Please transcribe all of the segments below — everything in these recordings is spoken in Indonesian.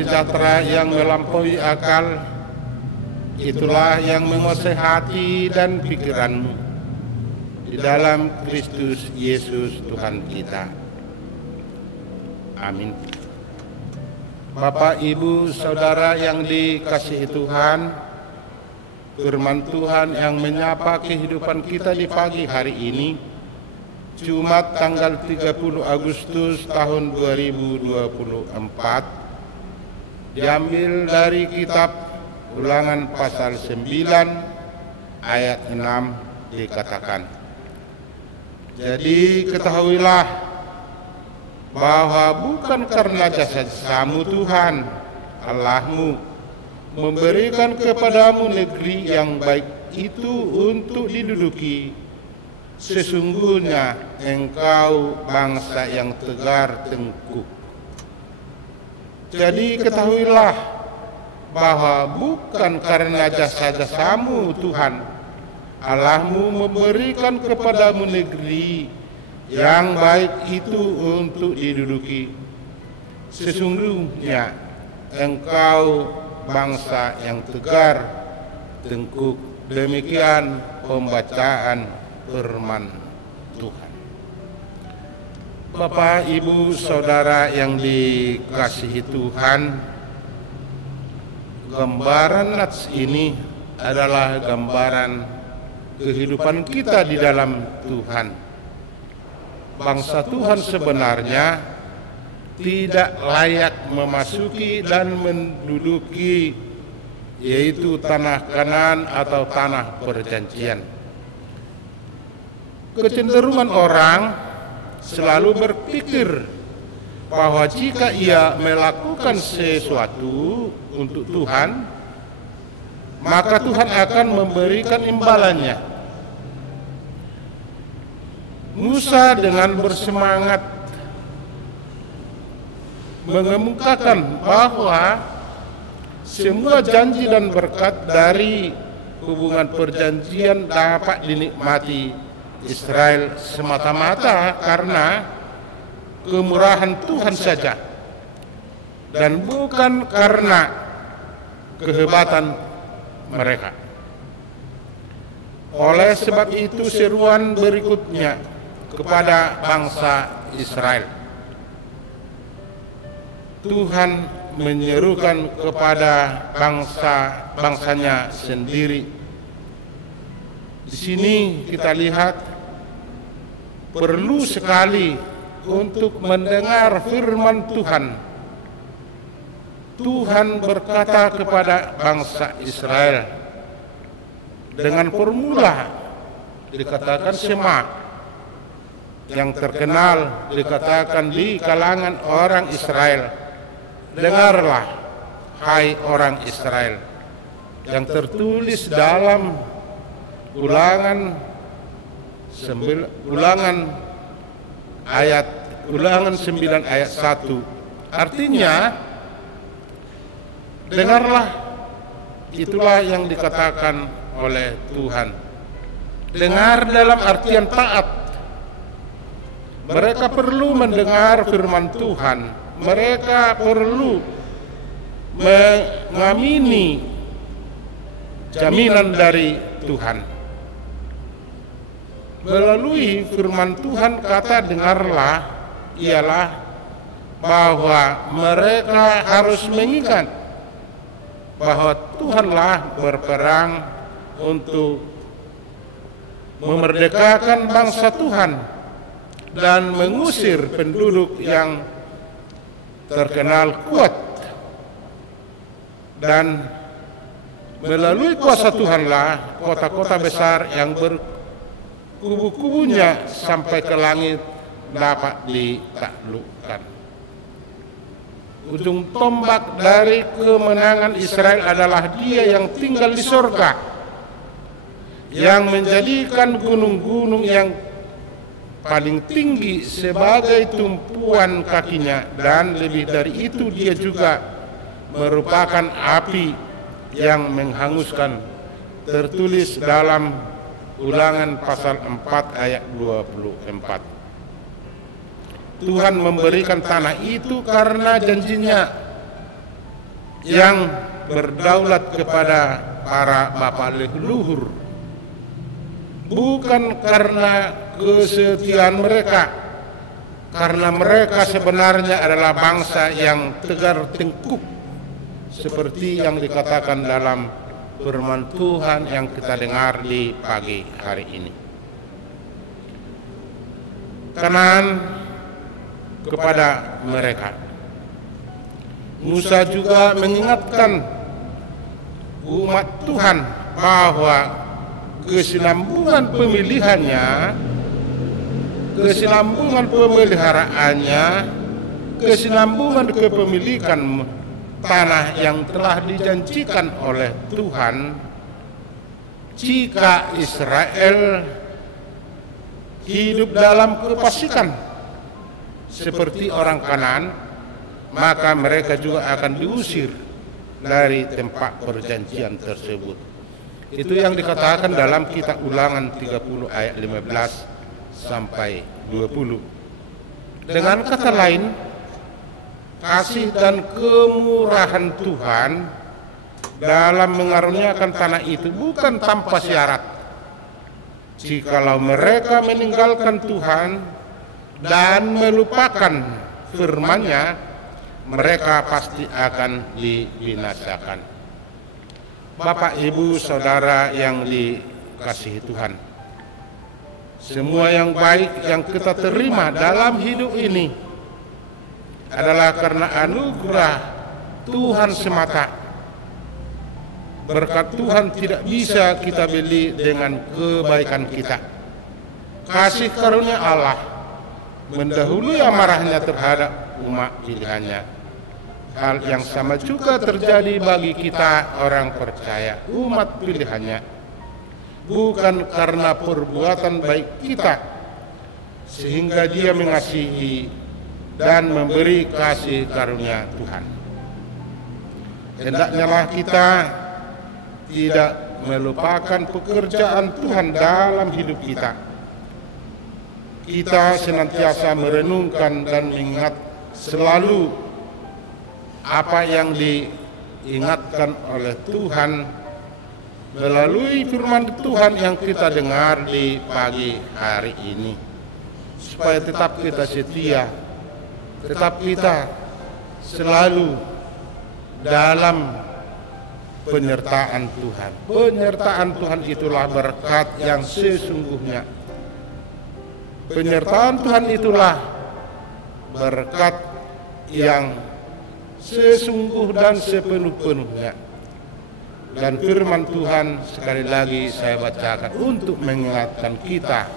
sejahtera yang melampaui akal, itulah yang menguasai hati dan pikiranmu di dalam Kristus Yesus Tuhan kita. Amin. Bapak, Ibu, Saudara yang dikasihi Tuhan, firman Tuhan yang menyapa kehidupan kita di pagi hari ini, Jumat tanggal 30 Agustus tahun 2024, diambil dari kitab Ulangan pasal 9 ayat 6 dikatakan, jadi ketahuilah bahwa bukan karena jasa-jasamu Tuhan Allahmu memberikan kepadamu negeri yang baik itu untuk diduduki, sesungguhnya engkau bangsa yang tegar tengkuk. Jadi ketahuilah bahwa bukan karena jasa-jasamu Tuhan Allahmu memberikan kepadamu negeri yang baik itu untuk diduduki, sesungguhnya engkau bangsa yang tegar tengkuk. Demikian pembacaan firman Tuhan. Bapak, Ibu, Saudara yang dikasihi Tuhan, gambaran nats ini adalah gambaran kehidupan kita di dalam Tuhan. Bangsa Tuhan sebenarnya tidak layak memasuki dan menduduki yaitu tanah Kanaan atau tanah perjanjian. Kecenderungan orang selalu berpikir bahwa jika ia melakukan sesuatu untuk Tuhan, maka Tuhan akan memberikan imbalannya. Musa dengan bersemangat mengemukakan bahwa semua janji dan berkat dari hubungan perjanjian dapat dinikmati Israel semata-mata karena kemurahan Tuhan saja dan bukan karena kehebatan mereka. Oleh sebab itu seruan berikutnya kepada bangsa Israel, Tuhan menyerukan kepada bangsanya sendiri. Di sini kita lihat perlu sekali untuk mendengar firman Tuhan. Tuhan berkata kepada bangsa Israel dengan formula dikatakan Shema, yang terkenal dikatakan di kalangan orang Israel, dengarlah hai orang Israel, yang tertulis dalam Ulangan 9 ayat 1. Artinya, dengarlah, itulah yang dikatakan oleh Tuhan. Dengar dalam artian taat. Mereka perlu mendengar firman Tuhan. Mereka perlu mengamini jaminan dari Tuhan. Melalui firman Tuhan, kata dengarlah ialah bahwa mereka harus mengingat bahwa Tuhanlah berperang untuk memerdekakan bangsa Tuhan dan mengusir penduduk yang terkenal kuat, dan melalui kuasa Tuhanlah kota-kota besar yang berkubu-kubunya sampai ke langit dapat ditaklukkan. Ujung tombak dari kemenangan Israel adalah Dia yang tinggal di surga, yang menjadikan gunung-gunung yang paling tinggi sebagai tumpuan kakinya, dan lebih dari itu Dia juga merupakan api yang menghanguskan. Tertulis dalam Ulangan pasal 4 ayat 24. Tuhan memberikan tanah itu karena janjinya yang berdaulat kepada para bapak leluhur, bukan karena kesetiaan mereka, karena mereka sebenarnya adalah bangsa yang tegar tengkuk, seperti yang dikatakan dalam firman Tuhan yang kita dengar di pagi hari ini. Kanaan kepada mereka. Musa juga mengingatkan umat Tuhan bahwa kesinambungan pemilihannya, kesinambungan pemeliharaannya, kesinambungan kepemilikan tanah yang telah dijanjikan oleh Tuhan, jika Israel hidup dalam kefasikan seperti orang Kanaan, maka mereka juga akan diusir dari tempat perjanjian tersebut. Itu yang dikatakan dalam kitab Ulangan 30 ayat 15 sampai 20. Dengan kata lain, kasih dan kemurahan Tuhan dalam mengaruniakan tanah itu bukan tanpa syarat. Jikalau mereka meninggalkan Tuhan dan melupakan firman-Nya, mereka pasti akan dibinasakan. Bapak, Ibu, Saudara yang dikasihi Tuhan, semua yang baik yang kita terima dalam hidup ini adalah karena anugerah Tuhan semata. Berkat Tuhan tidak bisa kita beli dengan kebaikan kita. Kasih karunia Allah mendahului amarahnya terhadap umat pilihannya. Hal yang sama juga terjadi bagi kita orang percaya, umat pilihannya. Bukan karena perbuatan baik kita sehingga Dia mengasihi dan memberi kasih karunia Tuhan. Hendaknya lah kita tidak melupakan pekerjaan Tuhan dalam hidup kita. Kita senantiasa merenungkan dan mengingat selalu apa yang diingatkan oleh Tuhan melalui firman Tuhan yang kita dengar di pagi hari ini, supaya tetap kita setia, tetap kita selalu dalam penyertaan Tuhan. Penyertaan Tuhan itulah berkat yang sesungguhnya. Penyertaan Tuhan itulah berkat yang sesungguh dan sepenuh-penuhnya. Dan firman Tuhan sekali lagi saya bacakan untuk mengingatkan kita,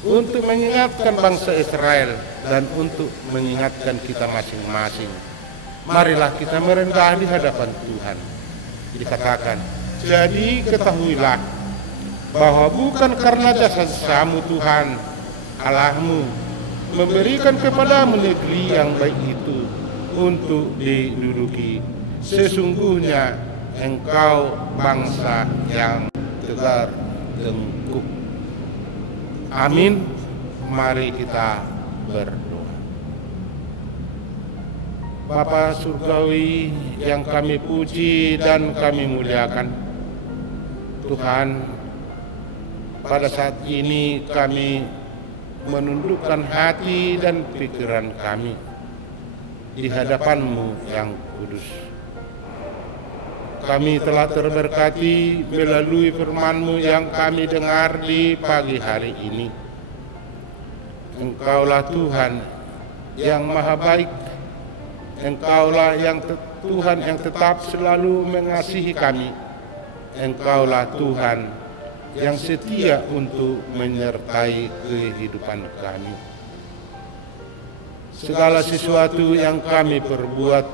untuk mengingatkan bangsa Israel, dan untuk mengingatkan kita masing-masing. Marilah kita merendah di hadapan Tuhan. Dikatakan, jadi ketahuilah bahwa bukan karena jasa-jasamu Tuhan Allahmu memberikan kepadamu negeri yang baik itu untuk diduduki. Sesungguhnya engkau bangsa yang tegar tengkuk. Amin. Mari kita berdoa. Bapa surgawi yang kami puji dan kami muliakan, Tuhan, pada saat ini kami menundukkan hati dan pikiran kami di hadapan-Mu yang kudus. Kami telah terberkati melalui firman-Mu yang kami dengar di pagi hari ini. Engkaulah Tuhan yang maha baik. Engkaulah yang Tuhan yang tetap selalu mengasihi kami. Engkaulah Tuhan yang setia untuk menyertai kehidupan kami. Segala sesuatu yang kami perbuat,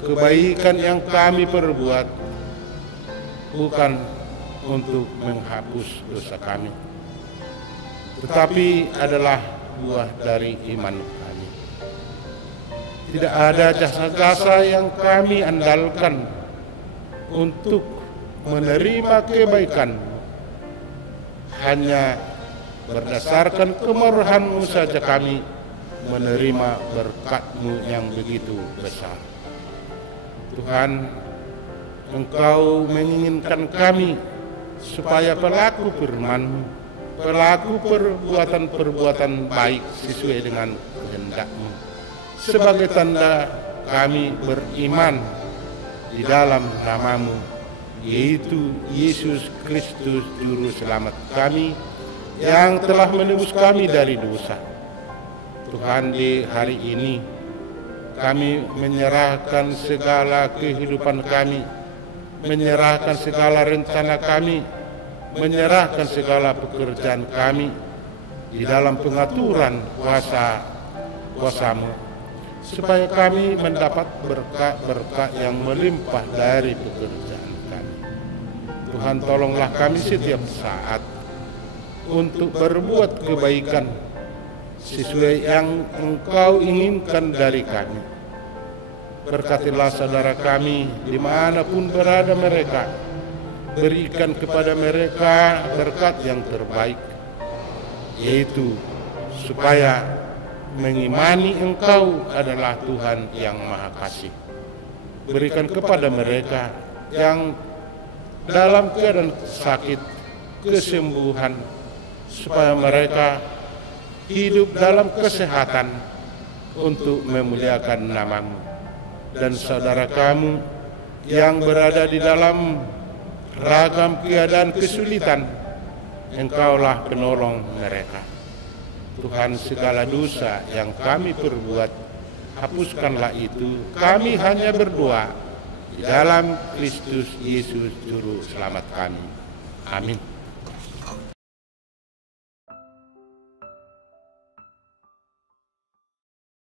kebaikan yang kami perbuat, bukan untuk menghapus dosa kami, tetapi adalah buah dari iman kami. Tidak ada jasa-jasa yang kami andalkan untuk menerima kebaikan, hanya berdasarkan kemurahan-Mu saja kami menerima berkat-Mu yang begitu besar. Tuhan, Engkau menginginkan kami supaya pelaku firman-Mu, pelaku perbuatan-perbuatan baik sesuai dengan kehendak-Mu. Sebagai tanda kami beriman di dalam nama-Mu, yaitu Yesus Kristus Juru Selamat kami, yang telah menebus kami dari dosa. Tuhan, di hari ini kami menyerahkan segala kehidupan kami, menyerahkan segala rencana kami, menyerahkan segala pekerjaan kami di dalam pengaturan kuasa-Mu, supaya kami mendapat berkat-berkat yang melimpah dari pekerjaan kami. Tuhan, tolonglah kami setiap saat untuk berbuat kebaikan sesuai yang Engkau inginkan dari kami. Berkatilah saudara kami dimanapun berada mereka, berikan kepada mereka berkat yang terbaik, yaitu supaya mengimani Engkau adalah Tuhan yang Maha Kasih. Berikan kepada mereka yang dalam keadaan sakit kesembuhan, supaya mereka hidup dalam kesehatan untuk memuliakan nama-Mu. Dan saudara kamu yang berada di dalam ragam keadaan kesulitan, Engkaulah penolong mereka. Tuhan, segala dosa yang kami perbuat, hapuskanlah itu. Kami hanya berdoa di dalam Kristus Yesus Juru Selamat kami. Amin.